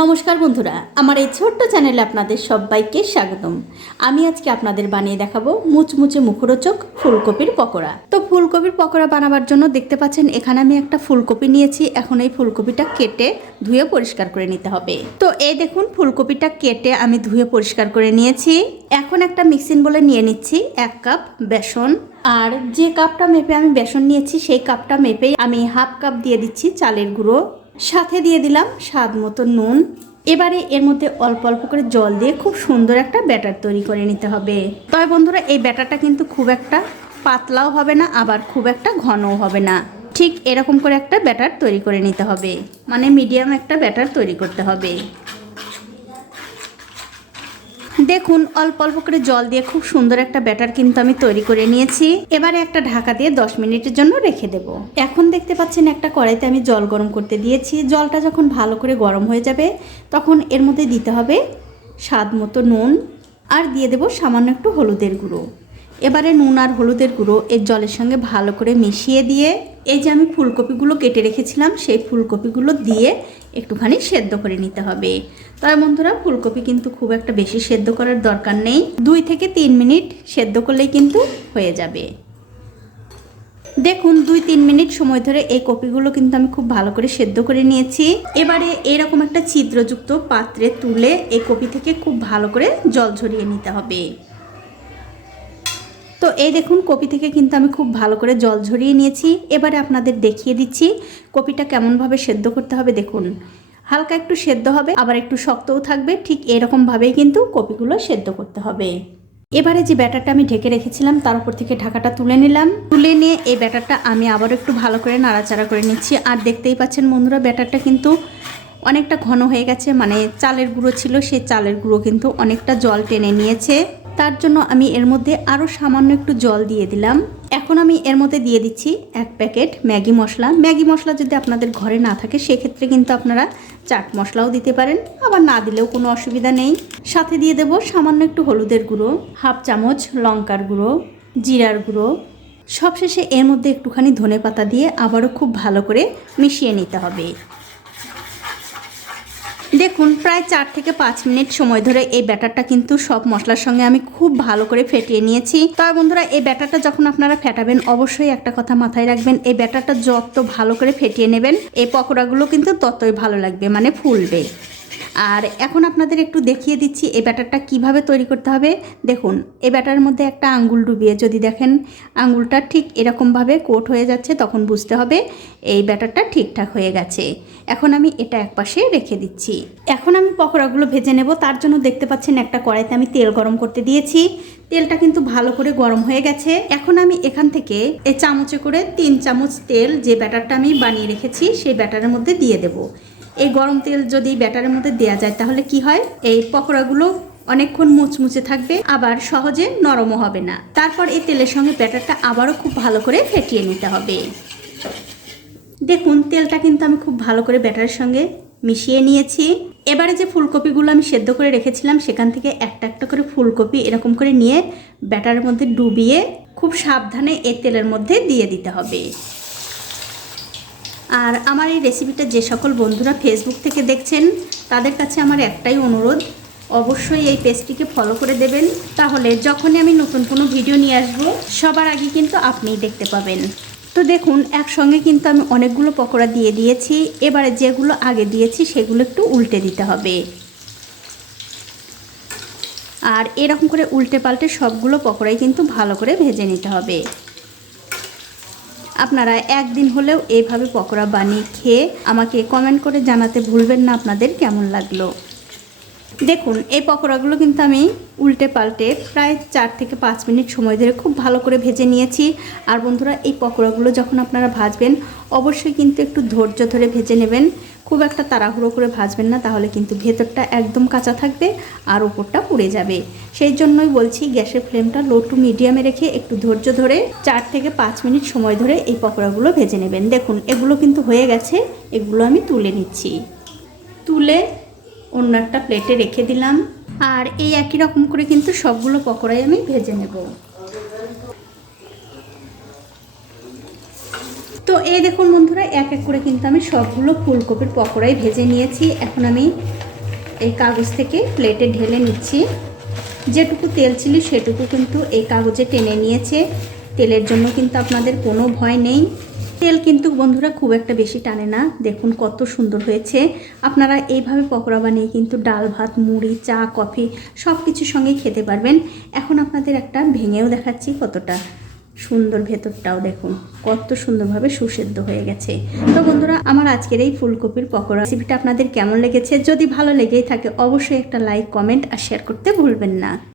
নমস্কার বন্ধুরা, আমার এই ছোট্ট চ্যানেলে আপনাদের সবাইকে স্বাগতম। আমি আজকে আপনাদের বানিয়ে দেখাবো মুচমুচে মুখরোচক ফুলকপির পকোড়া। তো ফুলকপির পকোড়া বানাবার জন্য দেখতে পাচ্ছেন এখানে আমি একটা ফুলকপি নিয়েছি। এখন এই ফুলকপিটা কেটে ধুয়ে পরিষ্কার করে নিতে হবে। তো এই দেখুন ফুলকপিটা কেটে আমি ধুয়ে পরিষ্কার করে নিয়েছি। এখন একটা মিক্সিং বলে নিয়ে নিচ্ছি 1 কাপ বেসন। আর যে কাপটা মেপে আমি বেসন নিয়েছি সেই কাপটা মেপেই আমি হাফ কাপ দিয়ে দিচ্ছি চালের গুঁড়ো, সাথে দিয়ে দিলাম স্বাদ মতো নুন। এবারে এর মধ্যে অল্প অল্প করে জল দিয়ে খুব সুন্দর একটা ব্যাটার তৈরি করে নিতে হবে। তবে বন্ধুরা এই ব্যাটারটা কিন্তু খুব একটা পাতলাও হবে না, আবার খুব একটা ঘনও হবে না। ঠিক এরকম করে একটা ব্যাটার তৈরি করে নিতে হবে, মানে মিডিয়াম একটা ব্যাটার তৈরি করতে হবে। দেখুন অল্প অল্প করে জল দিয়ে খুব সুন্দর একটা ব্যাটার কিন্তু আমি তৈরি করে নিয়েছি। এবারে একটা ঢাকা দিয়ে 10 মিনিটের জন্য রেখে দেব। এখন দেখতে পাচ্ছেন একটা কড়াইতে আমি জল গরম করতে দিয়েছি। জলটা যখন ভালো করে গরম হয়ে যাবে তখন এর মধ্যে দিতে হবে স্বাদ মতো নুন, আর দিয়ে দেব সামান্য একটু হলুদের গুঁড়ো। এবারে নুন আর হলুদের গুঁড়ো এর জলের সঙ্গে ভালো করে মিশিয়ে দিয়ে এই যে আমি ফুলকপিগুলো কেটে রেখেছিলাম সেই ফুলকপিগুলো দিয়ে একটুখানি সেদ্ধ করে নিতে হবে। তবে বন্ধুরা ফুলকপি কিন্তু খুব একটা বেশি সেদ্ধ করার দরকার নেই, 2 থেকে 3 মিনিট সেদ্ধ করলেই কিন্তু হয়ে যাবে। দেখুন 2-3 মিনিট সময় ধরে এই কপিগুলো কিন্তু আমি খুব ভালো করে সেদ্ধ করে নিয়েছি। এবারে এরকম একটা ছিদ্রযুক্ত পাত্রে তুলে এই কপি থেকে খুব ভালো করে জল ঝরিয়ে নিতে হবে। তো এই দেখুন কপি থেকে কিন্তু আমি খুব ভালো করে জল ঝরিয়ে নিয়েছি। এবারে আপনাদের দেখিয়ে দিচ্ছি কপিটা কেমনভাবে সেদ্ধ করতে হবে। দেখুন হালকা একটু সেদ্ধ হবে, আবার একটু শক্তও থাকবে, ঠিক এরকমভাবেই কিন্তু কপিগুলো সেদ্ধ করতে হবে। এবারে যে ব্যাটারটা আমি ঢেকে রেখেছিলাম তার উপর থেকে ঢাকাটা তুলে নিলাম। তুলে নিয়ে এই ব্যাটারটা আমি আবারও একটু ভালো করে নাড়াচাড়া করে নিচ্ছি। আর দেখতেই পাচ্ছেন বন্ধুরা ব্যাটারটা কিন্তু অনেকটা ঘন হয়ে গেছে, মানে চালের গুঁড়ো ছিল সেই চালের গুঁড়ো কিন্তু অনেকটা জল টেনে নিয়েছে। তার জন্য আমি এর মধ্যে আরও সামান্য একটু জল দিয়ে দিলাম। এখন আমি এর মধ্যে দিয়ে দিচ্ছি 1 প্যাকেট ম্যাগি মশলা। ম্যাগি মশলা যদি আপনাদের ঘরে না থাকে সেক্ষেত্রে কিন্তু আপনারা চাট মশলাও দিতে পারেন, আবার না দিলেও কোনো অসুবিধা নেই। সাথে দিয়ে দেব সামান্য একটু হলুদের গুঁড়ো, 1/2 চামচ লঙ্কার গুঁড়ো, জিরার গুঁড়ো। সবশেষে এর মধ্যে একটুখানি ধনেপাতা দিয়ে আবারও খুব ভালো করে মিশিয়ে নিতে হবে। দেখুন প্রায় 4 থেকে 5 মিনিট সময় ধরে এই ব্যাটারটা কিন্তু সব মশলার সঙ্গে আমি খুব ভালো করে ফেটিয়ে নিয়েছি। তবে বন্ধুরা এই ব্যাটারটা যখন আপনারা ফেটাবেন অবশ্যই একটা কথা মাথায় রাখবেন, এই ব্যাটারটা যত ভালো করে ফেটিয়ে নেবেন এই পকোড়াগুলো কিন্তু ততই ভালো লাগবে, মানে ফুলবে। আর এখন আপনাদের একটু দেখিয়ে দিচ্ছি এই ব্যাটারটা কিভাবে তৈরি করতে হবে। দেখুন এই ব্যাটারের মধ্যে একটা আঙ্গুল ডুবিয়ে যদি দেখেন আঙ্গুলটা ঠিক এরকমভাবে কোট হয়ে যাচ্ছে তখন বুঝতে হবে এই ব্যাটারটা ঠিকঠাক হয়ে গেছে। এখন আমি এটা একপাশে রেখে দিচ্ছি। এখন আমি পকোড়াগুলো ভেজে নেব। তার জন্য দেখতে পাচ্ছেন একটা কড়াইতে আমি তেল গরম করতে দিয়েছি। তেলটা কিন্তু ভালো করে গরম হয়ে গেছে। এখন আমি এখান থেকে এই চামচে করে 3 চামচ তেল যে ব্যাটারটা আমি বানিয়ে রেখেছি সেই ব্যাটারের মধ্যে দিয়ে দেব। এই গরম তেল যদি ব্যাটারের মধ্যে দেওয়া যায় তাহলে কি হয়, এই পকোড়াগুলো অনেকক্ষণ মুচমুচে থাকবে, আবার সহজে নরমও হবে না। তারপর এই তেলের সঙ্গে ব্যাটারটা আবারও খুব ভালো করে ফেটিয়ে নিতে হবে। দেখুন তেলটা কিন্তু আমি খুব ভালো করে ব্যাটারের সঙ্গে মিশিয়ে নিয়েছি। এবারে যে ফুলকপিগুলো আমি সেদ্ধ করে রেখেছিলাম সেখান থেকে একটা একটা করে ফুলকপি এরকম করে নিয়ে ব্যাটারের মধ্যে ডুবিয়ে খুব সাবধানে এই তেলের মধ্যে দিয়ে দিতে হবে। আর আমার এই রেসিপিটা যে সকল বন্ধুরা ফেসবুক থেকে দেখছেন তাদের কাছে আমার একটাই অনুরোধ, অবশ্যই এই পেজটিকে ফলো করে দেবেন, তাহলে যখনই আমি নতুন কোনো ভিডিও নিয়ে আসব সবার আগে কিন্তু আপনিই দেখতে পাবেন। তো দেখুন একসঙ্গে কিন্তু আমি অনেকগুলো পকোড়া দিয়ে দিয়েছি। এবারে যেগুলো আগে দিয়েছি সেগুলো একটু উল্টে দিতে হবে। আর এরকম করে উল্টে পাল্টে সবগুলো পকোড়াই কিন্তু ভালো করে ভেজে নিতে হবে। আপনারা একদিন হলেও এইভাবে পকোড়া বানিয়ে খেয়ে আমাকে কমেন্ট করে জানাতে ভুলবেন না আপনাদের কেমন লাগলো। দেখুন এই পকোড়াগুলো কিন্তু আমি উল্টে পাল্টে প্রায় 4 থেকে 5 মিনিট সময় ধরে খুব ভালো করে ভেজে নিয়েছি। আর বন্ধুরা এই পকোড়াগুলো যখন আপনারা ভাজবেন অবশ্যই কিন্তু একটু ধৈর্য ধরে ভেজে নেবেন, খুব একটা তাড়াহুড়ো করে ভাজবেন না, তাহলে কিন্তু ভেতরটা একদম কাঁচা থাকবে আর উপরটা পুড়ে যাবে। সেই জন্যই বলছি গ্যাসের ফ্লেমটা লো টু মিডিয়ামে রেখে একটু ধৈর্য ধরে 4 থেকে 5 মিনিট সময় ধরে এই পকোড়াগুলো ভেজে নেবেন। দেখুন এগুলো কিন্তু হয়ে গেছে, এগুলো আমি তুলে নিচ্ছি। তুলে অন্য একটা প্লেটে রেখে দিলাম। আর এই একই রকম করে কিন্তু সবগুলো পকোড়াই আমি ভেজে নেব। তো এই দেখুন বন্ধুরা এক এক করে কিন্তু আমি সবগুলো ফুলকপির পকোড়াই ভেজে নিয়েছি। এখন আমি এই কাগজ থেকে প্লেটে ঢেলে নিচ্ছি। যেটুকু তেল ছিল সেটুকু কিন্তু এই কাগজে টেনে নিয়েছে। তেলের জন্য কিন্তু আপনাদের কোনো ভয় নেই। তেল কিন্তু বন্ধুরা খুব একটা বেশি টানে না। দেখুন কত সুন্দর হয়েছে। আপনারা এইভাবে পকোড়া বানিয়ে কিন্তু ডাল ভাত, মুড়ি, চা, কফি সব কিছুর সঙ্গে খেতে পারবেন। এখন আপনাদের একটা ভেঙেও দেখাচ্ছি কতটা সুন্দর, ভেতরটাও দেখুন কত সুন্দরভাবে সুসেদ্ধ হয়ে গেছে। তো বন্ধুরা, আমার আজকের এই ফুলকপির পকোড়া রেসিপিটা আপনাদের কেমন লেগেছে? যদি ভালো লেগেই থাকে অবশ্যই একটা লাইক, কমেন্ট আর শেয়ার করতে ভুলবেন না।